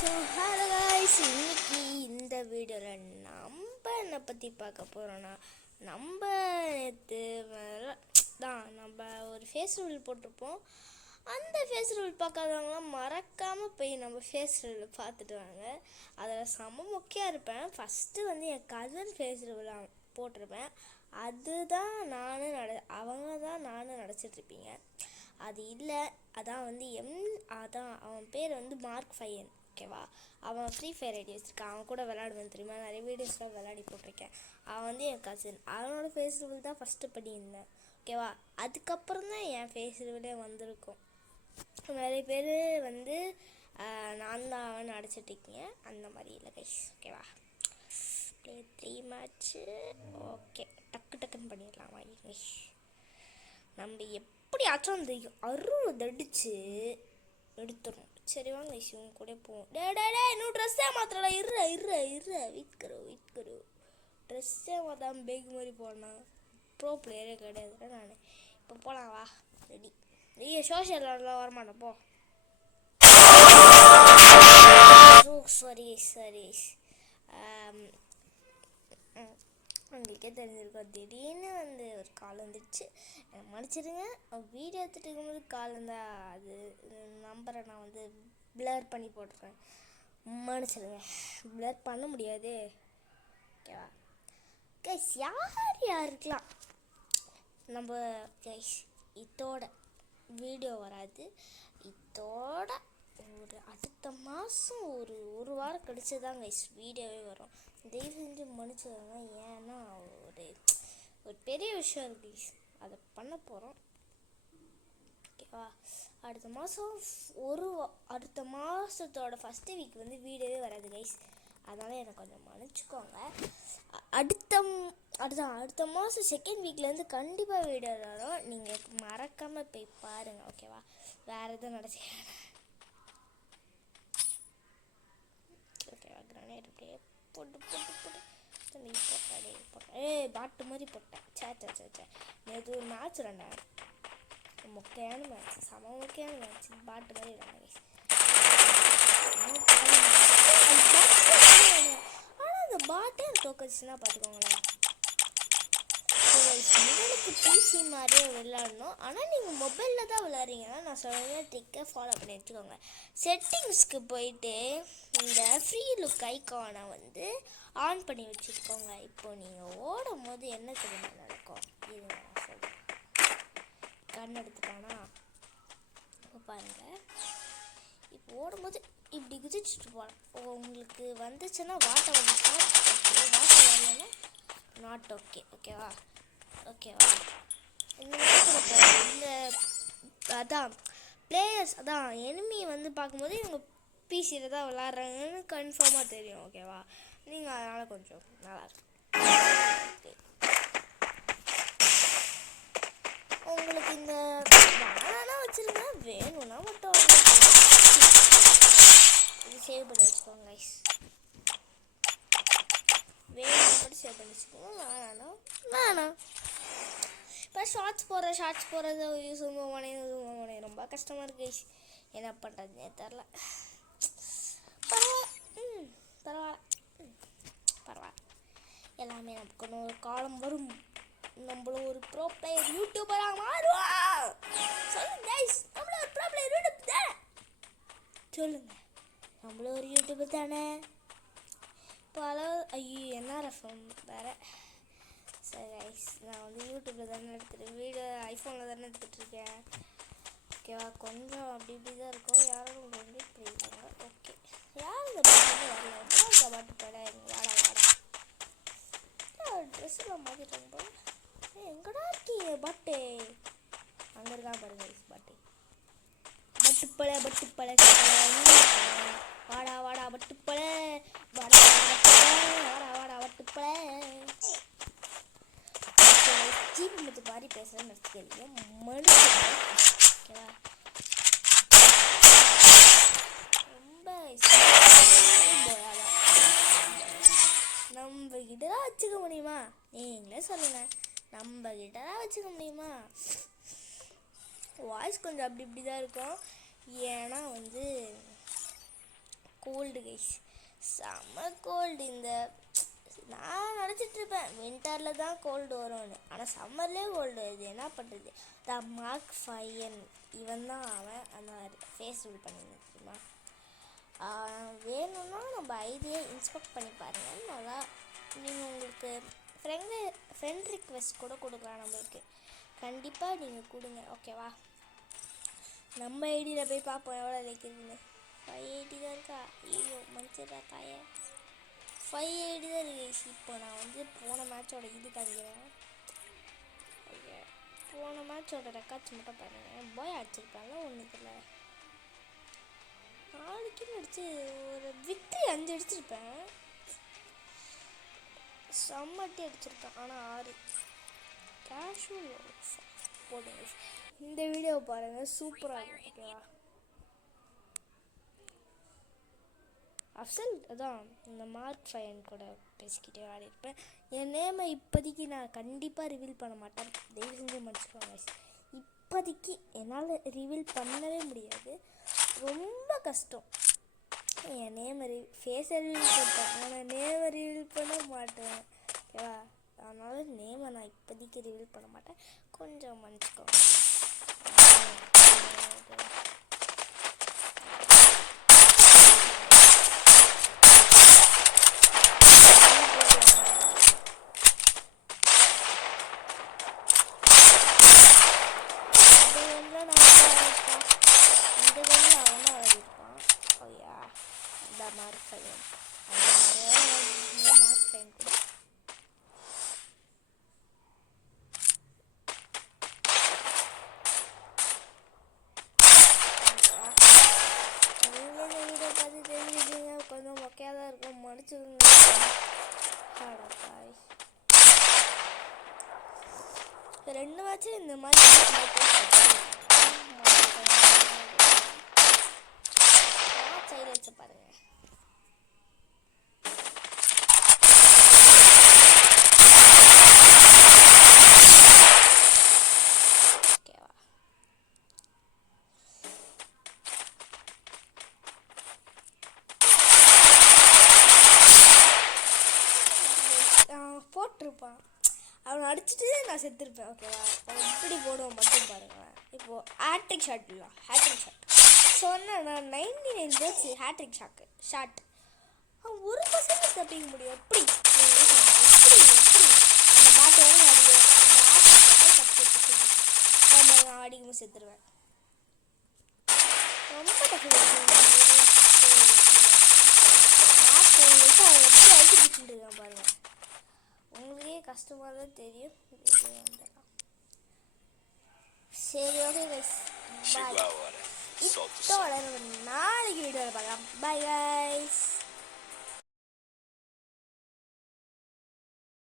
So hello guys, இன்னைக்கு இந்த வீடியோவில் நம்ம என்னை பற்றி பார்க்க போகிறோன்னா, நம்ம நேற்று தான் நம்ம ஒரு ஃபேஸ் ரிவீல் போட்டிருப்போம். அந்த ஃபேஸ் ரிவீல் பார்க்காதவங்களாம் மறக்காமல் போய் நம்ம ஃபேஸ் ரிவீல் பார்த்துட்டு வாங்க. அதில் செம்ம முக்கியம் இருப்பேன். ஃபஸ்ட்டு என் கசின் ஃபேஸ் ரிவீல் போட்டிருப்பேன். அதுதான் அவங்க தான் நானும் நடிச்சிட்ருப்பீங்க. அது இல்லை, அதான் அதான் அவன் பேர் மார்க் ஃபையன். ஓகேவா? அவன் ஃப்ரீ ஃபயர் ஐடி வச்சுருக்கான். அவன் கூட விளையாடுவேன் தெரியுமா, நிறைய வீடியோஸ்லாம் விளையாடி போட்டிருக்கேன். அவன் என் கசின். அவனோட ஃபேஸ் ரிவீல் தான் ஃபஸ்ட்டு பண்ணியிருந்தேன். ஓகேவா? அதுக்கப்புறம் தான் என் ஃபேஸ் ரிவீலே வந்திருக்கும். நிறைய பேர் நான் தான் அவன் நடிச்சிட்ருக்கீங்க. அந்த மாதிரி இல்லை கைஸ். ஓகேவா? Play 3 match. ஓகே, டக்குன்னு பண்ணிடலாம். வாங்கி நம்ம எப்படியாச்சும் அந்த 60 அடிச்சு எடுத்துடும். சரி வாங்க இவங்க கூட போவோம். டே இன்னும் ட்ரெஸ்ஸே மாத்திரலாம். இரு வெயிட் கரு ட்ரெஸ்ஸே மாற்றாம பேக் மாதிரி போடணும். ப்ரோ பிளேயரே கிடையாது நான். இப்போ போகலாம் வா. ரெடி. நீ சோஷியல் வரமாட்டேன் போ. சாரி உங்களுக்கே தெரிஞ்சிருக்கோம். திடீர்னு ஒரு கால் வந்துடுச்சு, மன்னிச்சிடுங்க. வீடியோ எடுத்துகிட்டு இருக்கும்போது கால் இருந்தால் அது நம்பரை நான் பிளர் பண்ணி போட்டுறேன். மன்னிச்சிடுங்க, பிளர் பண்ண முடியாது. ஓகேவா கைஸ்? யாருக்கெலாம் நம்ம கைஸ் இதோட வீடியோ வராது. இதோட அடுத்த மாதம் ஒரு வாரம் கழிச்சு தான் கைஸ் வீடியோவே வரும். தயவு செஞ்சு மன்னிச்சிடுங்க. ஏன்னா ஒரு பெரிய விஷயம் இருக்கு கைஸ், அதை பண்ண போகிறோம். ஓகேவா? அடுத்த மாதத்தோட ஃபஸ்ட்டு வீக் வீடியோவே வராது கைஸ். அதனால் எனக்கு கொஞ்சம் மன்னிச்சுக்கோங்க. அடுத்த மாதம் செகண்ட் வீக்லேருந்து கண்டிப்பாக வீடியோ வரும். நீங்கள் மறக்காமல் போய் பாருங்கள். ஓகேவா? வேறு எதுவும் நடச்சிக்கிறேன். ஓகேவா? கிரானைட் அப்படியே போட்டு பாட்டு மாதிரி போட்டேன். சே நேற்று ஒரு மேட்ச் ரெண்டேன். மொக்கையான மேட்ச், செம மொக்கையான மேட்ச். பாட்டு மாதிரி ரெண்டேன். ஆனால் அந்த பாட்டே தோக்கச்சுன்னா பார்த்துக்கோங்களேன். உங்களுக்கு பிசி மாதிரியே விளையாடணும். ஆனால் நீங்கள் மொபைலில் தான் விளையாடுறீங்கன்னா நான் சொல்லுங்கள் ட்ரிக்கை ஃபாலோ பண்ணி வச்சுக்கோங்க. செட்டிங்ஸ்க்கு போயிட்டு இந்த ஃப்ரீ லுக் ஐக்கானை ஆன் பண்ணி வச்சுக்கோங்க. இப்போ நீங்கள் ஓடும் போது என்ன தெரியுமா நடக்கும்? இது நான் சொல்கிறேன். கண் எடுத்துட்டானா? இப்போ பாருங்கள். இப்போ ஓடும்போது இப்படி குதிச்சுட்டு போகலாம். உங்களுக்கு வந்துச்சுன்னா வாட்டை வந்துச்சுன்னா ஓகே, வாட்டை வரலன்னா நாட் ஓகே. ஓகேவா? இந்த அதான் பிளேயர்ஸ், அதான் எனிமி பார்க்கும்போது இவங்க பிசியில் தான் விளாட்றாங்கன்னு கன்ஃபார்மாக தெரியும். ஓகேவா? நீங்கள் அதனால் கொஞ்சம் நல்லாயிருக்கும். உங்களுக்கு இந்த வேணா வச்சுருங்க, வேணும்னா மட்டும் இது சேவ் பண்ணி வச்சுக்கோங்க கைஸ். வேணும்னா மட்டும் சேவ் பண்ணி வச்சுக்கோங்க. வேணாம் இப்போ ஷார்ட்ஸ் போடுறது ரொம்ப கஷ்டமாக இருக்கு கைஸ். என்ன பண்ணுறதுனே தெரில. பரவாயில்ல எல்லாமே நமக்கு ஒரு காலம் வரும். நம்மளும் ஒரு ப்ரோ பிளேயர் யூடியூபராக மாறுவோம். சொல்லுங்க கைஸ், நம்மளும் ஒரு ப்ரோ பிளேயர் யூடியூப் தானே. சொல்லுங்க, நம்மளும் ஒரு யூடியூபர் தானே. இப்போ ஐயோ என்ஆர்எஃப்எம் வேறு. சரி கைஸ், நான் யூடியூப்பில் தானே வீடியோ ஐஃபோனில் தானே எடுத்துகிட்ருக்கேன். ஓகேவா? கொஞ்சம் அப்படி தான் இருக்கும். யாரும் இன்வைட் பண்ணியிருக்காங்க. ஓகே, யார் இந்த பாட்டு வரல? இந்த பாட்டு போட வாடா ட்ரெஸ்ஸெல்லாம் மாற்றிட்டு போது எங்கடா இருக்கீங்க? பாட்டு அங்கே இருக்கான் பாருங்க பாட்டு. பட்டுப்பழ வாடா பட்டுப்பழ வாடா பட்டுப்பழ. ஜீப் முத்து பாரி பேசுகிறேன்னு வச்சுக்கீங்க. ஓகேவா? ரொம்ப நம்ம கிட்டதான் வச்சுக்க முடியுமா? நீங்களே சொல்லுங்க, நம்ம கிட்டதான் வச்சுக்க முடியுமா? வாய்ஸ் கொஞ்சம் அப்படி தான் இருக்கும். ஏன்னா கோல்டு கைஸ், செம்ம கோல்டு. இந்த நான் நினச்சிட்ருப்பேன் வின்டரில் தான் கோல்டு வரும்னு, ஆனால் சம்மர்லேயே கோல்டு வருது, என்ன பண்ணுறது. த மார்க் ஃபைன் இவன் தான் அவன் அந்த ஃபேஸ் ரூல் பண்ணியிருந்தேன் தெரியுமா. வேணும்னா நம்ம ஐடியை இன்ஸ்பெக்ட் பண்ணி பாருங்கள். நல்லா நீங்கள் உங்களுக்கு ஃப்ரெண்ட் ரிக்வெஸ்ட் கூட கொடுக்கலாம், நம்மளுக்கு கண்டிப்பாக நீங்கள் கொடுங்க ஓகேவா. நம்ம ஐடியில் போய் பார்ப்போம் எவ்வளோ லைக் இருக்குன்னு. 580 தான் இருக்கா, ஐயோ மனுஷடா தாயே, 580 தான் இருக்கு. இப்போ நான் வந்து போன மேட்சோட இது காமிக்கிறேன். ஓகே, போன மேட்சோட ரெக்கார்ட்ஸ் மட்டும் பாருங்கள். பாய் அடிச்சிருப்பாங்க ஒன்று இதில் 4 கில் அடிச்சு ஒரு விக்ட்ரி 5 அடிச்சிருப்பேன், செம்மட்டி அடிச்சிருப்பேன். ஆனால் 6 கேஷுவல் போடுங்க. இந்த வீடியோவை பாருங்கள், சூப்பராக இருக்கும் ஓகேவா. அஃப்சல் அதான் இந்த மார்க் ஃபைன் கூட பேசிக்கிட்டே ஆடிருப்பேன். என் நேமை இப்போதைக்கு நான் கண்டிப்பாக ரிவீல் பண்ண மாட்டேன், தயவு செஞ்சு மன்னிச்சுக்கோங்க. இப்போதைக்கு என்னால் ரிவீல் பண்ணவே முடியாது, ரொம்ப கஷ்டம். என் நேமை ஃபேஸை ரிவீல் பண்ணுறேன், ஆனால் நேமை ரிவீல் பண்ண மாட்டேன் ஓகேவா. அதனால் நேமை நான் இப்போதைக்கு ரிவீல் பண்ண மாட்டேன், கொஞ்சம் மன்னிச்சுக்கோங்க. கொஞ்சம் மொக்கையாக தான் இருக்கும், மன்னிச்சுக்கோங்க. ரெண்டு மேட்சும் இந்த மாதிரி சைலன்ஸை பாருங்க. போட்டிருப்பான், அவனை அடிச்சுட்டு நான் செத்துருப்பேன் ஓகேவா. அவன் இப்படி போடுவான் மட்டும் பாருங்களேன். இப்போது ஹேட்ரிக் ஷாட் இல்லை, ஹேட்ரிக் ஷாட் சொன்னேன் நான். 99 பேர்ஸ் ஹேட்ரிக் ஷாட் அவன் 1% தப்பிக்க முடியும். எப்படி எப்படி அந்த பேட் வர அந்த ஹேட்ரிக் ஷாட்டை தப்பி நான் அடிக்கும்போது செத்துருவேன். ரொம்ப தப்பு அவன் எப்படி அடிச்சு பிடிச்சிட்டு இருக்கான் பாருங்க, உங்களுக்கே கஷ்டமாக தான் தெரியும். சரி ஓகே கைஸ், பாய். இதோட நாளைக்கு வீடியோவில் பார்க்கலாம். பாய் பாய்.